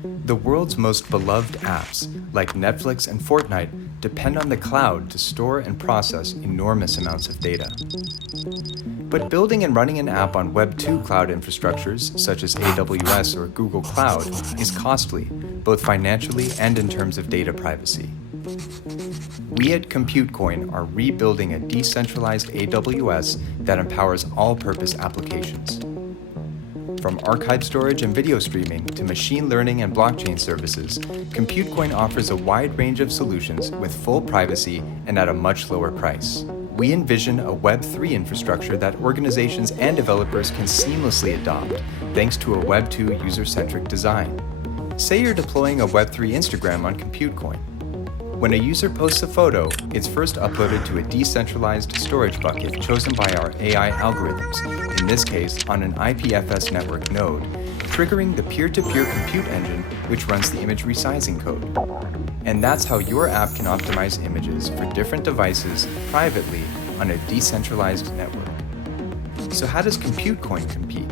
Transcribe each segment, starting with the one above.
The world's most beloved apps, like Netflix and Fortnite, depend on the cloud to store and process enormous amounts of data. But building and running an app on Web2 cloud infrastructures, such as AWS or Google Cloud, is costly, both financially and in terms of data privacy. We at Computecoin are rebuilding a decentralized AWS that empowers all-purpose applications. From archive storage and video streaming to machine learning and blockchain services, Computecoin offers a wide range of solutions with full privacy and at a much lower price. We envision a Web3 infrastructure that organizations and developers can seamlessly adopt, thanks to a Web2 user-centric design. Say you're deploying a Web3 Instagram on Computecoin. When a user posts a photo, it's first uploaded to a decentralized storage bucket chosen by our AI algorithms, in this case on an IPFS network node, triggering the peer-to-peer compute engine which runs the image resizing code. And that's how your app can optimize images for different devices privately on a decentralized network. So how does Computecoin compete?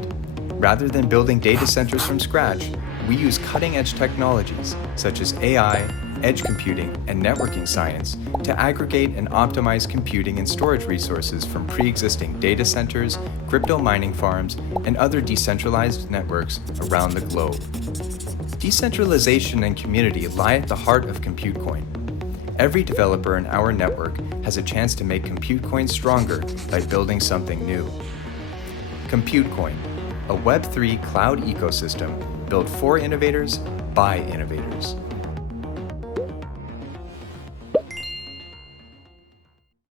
Rather than building data centers from scratch, we use cutting-edge technologies such as AI, edge computing, and networking science to aggregate and optimize computing and storage resources from pre-existing data centers, crypto mining farms, and other decentralized networks around the globe. Decentralization and community lie at the heart of Computecoin. Every developer in our network has a chance to make Computecoin stronger by building something new. Computecoin, a Web3 cloud ecosystem built for innovators by innovators.